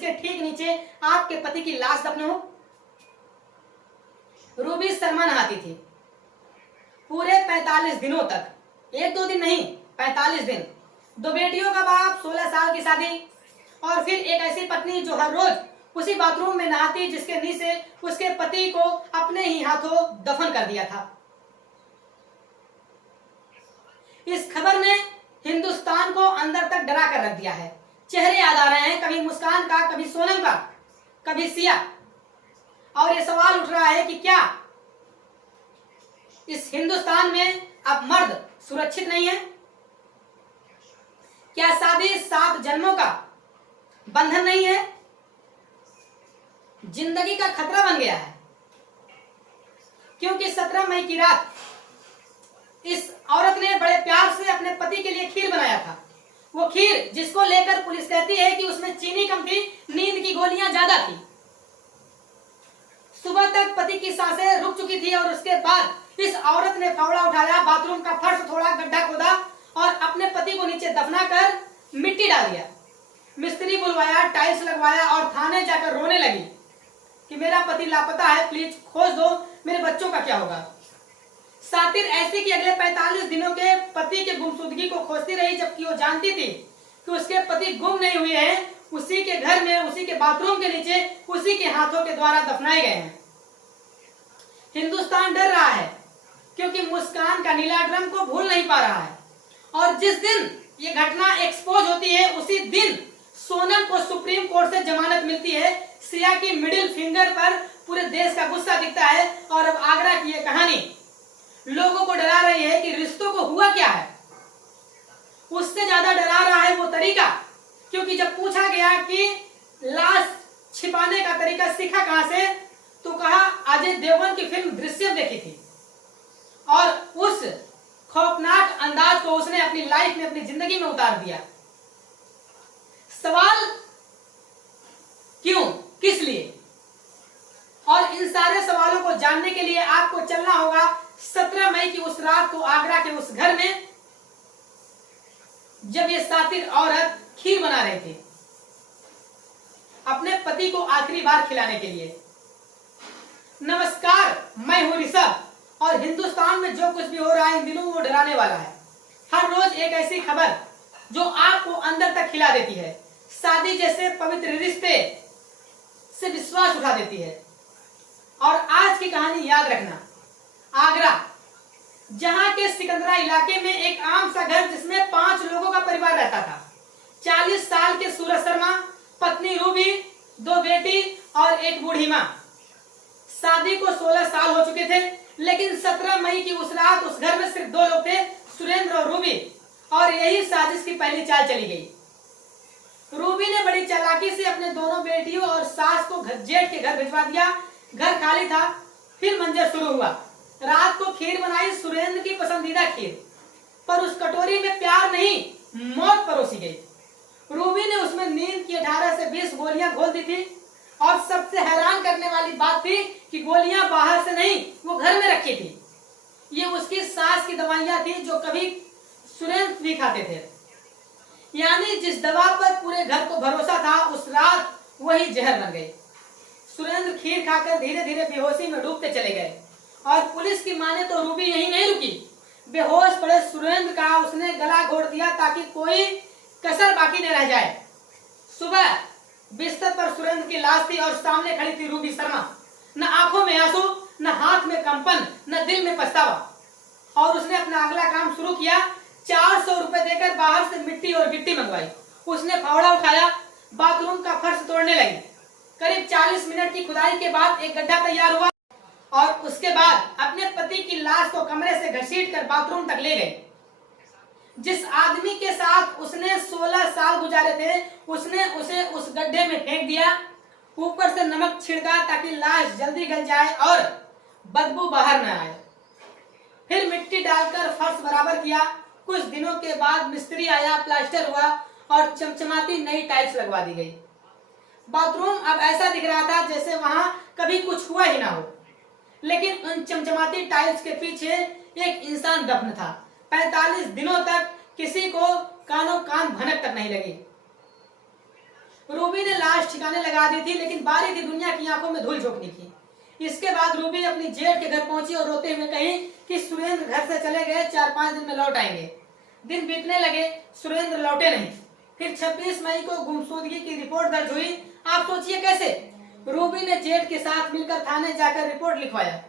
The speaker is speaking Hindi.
जिसके ठीक नीचे आपके पति की लाश दफन हो? रूबी शर्मा नहाती थी पूरे 45 दिनों तक, 1-2 दिन नहीं, 45 दिन। 2 बेटियों का बाप, 16 साल की शादी, और फिर एक ऐसी पत्नी जो हर रोज उसी बाथरूम में नहाती जिसके नीचे उसके पति को अपने ही हाथों दफन कर दिया था। इस खबर ने हिंदुस्तान को अंदर तक डरा कर रख दिया है। चेहरे याद आ रहे हैं, कभी मुस्कान का, कभी सोनम का, कभी सिया। और ये सवाल उठ रहा है कि क्या इस हिंदुस्तान में अब मर्द सुरक्षित नहीं है? क्या शादी 7 जन्मों का बंधन नहीं है? जिंदगी का खतरा बन गया है। क्योंकि 17 मई की रात इस औरत ने बड़े प्यार से अपने पति के लिए खीर बनाया था। वो खीर जिसको लेकर पुलिस कहती है कि उसमें चीनी कम थी, नींद की गोलियां ज्यादा थी। सुबह तक पति की सांसें रुक चुकी थी और उसके बाद इस औरत ने फावड़ा उठाया, बाथरूम का फर्श थोड़ा गड्ढा खोदा और अपने पति को नीचे दफना कर मिट्टी डाल दिया। मिस्त्री बुलवाया, टाइल्स लगवाया और थाने जाकर रोने लगी कि मेरा पति लापता है, प्लीज खोज दो, मेरे बच्चों का क्या होगा। सातिर ऐसी कि अगले 45 दिनों के पति के गुमशुदगी को खोजती रही, जबकि वो जानती थी कि उसके पति गुम नहीं हुए हैं, उसी के घर में, उसी के बाथरूम के नीचे, उसी के हाथों के द्वारा दफनाए गए हैं। हिंदुस्तान डर रहा है क्योंकि मुस्कान का नीला ड्रम को भूल नहीं पा रहा है। और जिस दिन ये घटना एक्सपोज होती है उसी दिन सोनम को सुप्रीम कोर्ट से जमानत मिलती है। सिया की मिडिल फिंगर पर पूरे देश का गुस्सा दिखता है। और अब आगरा की ये कहानी लोगों को डरा रही है कि रिश्तों को हुआ क्या है। उससे ज्यादा डरा रहा है वो तरीका, क्योंकि जब पूछा गया कि लाश छिपाने का तरीका सीखा कहां से, तो कहा अजय देवगन की फिल्म दृश्यम देखी थी और उस खौफनाक अंदाज को उसने अपनी लाइफ में, अपनी जिंदगी में उतार दिया। सवाल क्यों, किस लिए? और इन सारे सवालों को जानने के लिए आपको चलना होगा 17 मई की उस रात को आगरा के उस घर में जब ये सातिर औरत खीर बना रही थी अपने पति को आखिरी बार खिलाने के लिए। नमस्कार, मैं हूं ऋषभ और हिंदुस्तान में जो कुछ भी हो रहा है इन दिनों वो डराने वाला है। हर रोज एक ऐसी खबर जो आपको अंदर तक खिला देती है, शादी जैसे पवित्र रिश्ते से विश्वास उठा देती है। और आज की कहानी याद रखना, आगरा, जहां के सिकंदरा इलाके में एक आम सा घर जिसमें 5 लोगों का परिवार रहता था। 40 साल के सूरज शर्मा, पत्नी रूबी, 2 बेटी और एक बूढ़ी मां। शादी को 16 साल हो चुके थे, लेकिन 17 मई की उस रात उस घर में सिर्फ 2 लोग थे, सुरेंद्र और रूबी। और यही साजिश की पहली चाल चली गई। रूबी ने बड़ी चालाकी से अपने दोनों बेटियों और सास को जेठ के घर भिजवा दिया। घर खाली था। फिर मंजर शुरू हुआ। रात को खीर बनाई, सुरेंद्र की पसंदीदा खीर, पर उस कटोरी में प्यार नहीं, मौत परोसी गई। रूबी ने उसमें नींद की 18 से 20 गोलियां घोल दी थी। और सबसे हैरान करने वाली बात थी कि गोलियां बाहर से नहीं, वो घर में रखी थी। ये उसकी सास की दवाइयां थी जो कभी सुरेंद्र भी खाते थे। यानी जिस दवा पर पूरे घर को भरोसा था, उस रात वही जहर बन गई। सुरेंद्र खीर खाकर धीरे धीरे बेहोशी में डूबते चले गए। और पुलिस की माने तो रूबी यहीं नहीं रुकी। बेहोश पड़े सुरेंद्र का उसने गला घोट दिया ताकि कोई कसर बाकी न रह जाए। सुबह बिस्तर पर सुरेंद्र की लाश थी और सामने खड़ी थी रूबी शर्मा। न आंखों में आंसू, न हाथ में कंपन, न दिल में पछतावा। और उसने अपना अगला काम शुरू किया। 400 रुपए देकर बाहर से मिट्टी और गिट्टी मंगवाई। उसने फावड़ा उठाया, बाथरूम का फर्श तोड़ने लगी। करीब 40 मिनट की खुदाई के बाद एक गड्ढा तैयार हुआ और उसके बाद अपने पति की लाश को कमरे से घसीटकर बाथरूम तक ले गए। जिस आदमी के साथ उसने 16 साल गुजारे थे, उसने उसे उस गड्ढे में फेंक दिया। ऊपर से नमक छिड़का ताकि लाश जल्दी गल जाए और बदबू बाहर न आए। फिर मिट्टी डालकर फर्श बराबर किया। कुछ दिनों के बाद मिस्त्री आया, प्लास्टर हुआ और चमचमाती नई टाइल्स लगवा दी गई। बाथरूम अब ऐसा दिख रहा था जैसे वहां कभी कुछ हुआ ही ना हो। लेकिन उन चमचमाती टाइल्स के पीछे एक इंसान दफन था। 45 दिनों तक किसी को कानों कान भनक तक नहीं लगी। रूबी ने लाश ठिकाने लगा दी थी, लेकिन बारी थी दुनिया की आंखों में धूल झोंकने की। इसके बाद रूबी अपनी जेठ के घर पहुंची और रोते हुए कही कि सुरेंद्र घर से चले गए, 4-5 दिन में लौट आएंगे। दिन बीतने लगे, सुरेंद्र लौटे नहीं। फिर 26 मई को गुमशुदगी की रिपोर्ट दर्ज हुई। आप सोचिए कैसे। रूबी ने जेठ के साथ मिलकर थाने जाकर रिपोर्ट लिखवाया।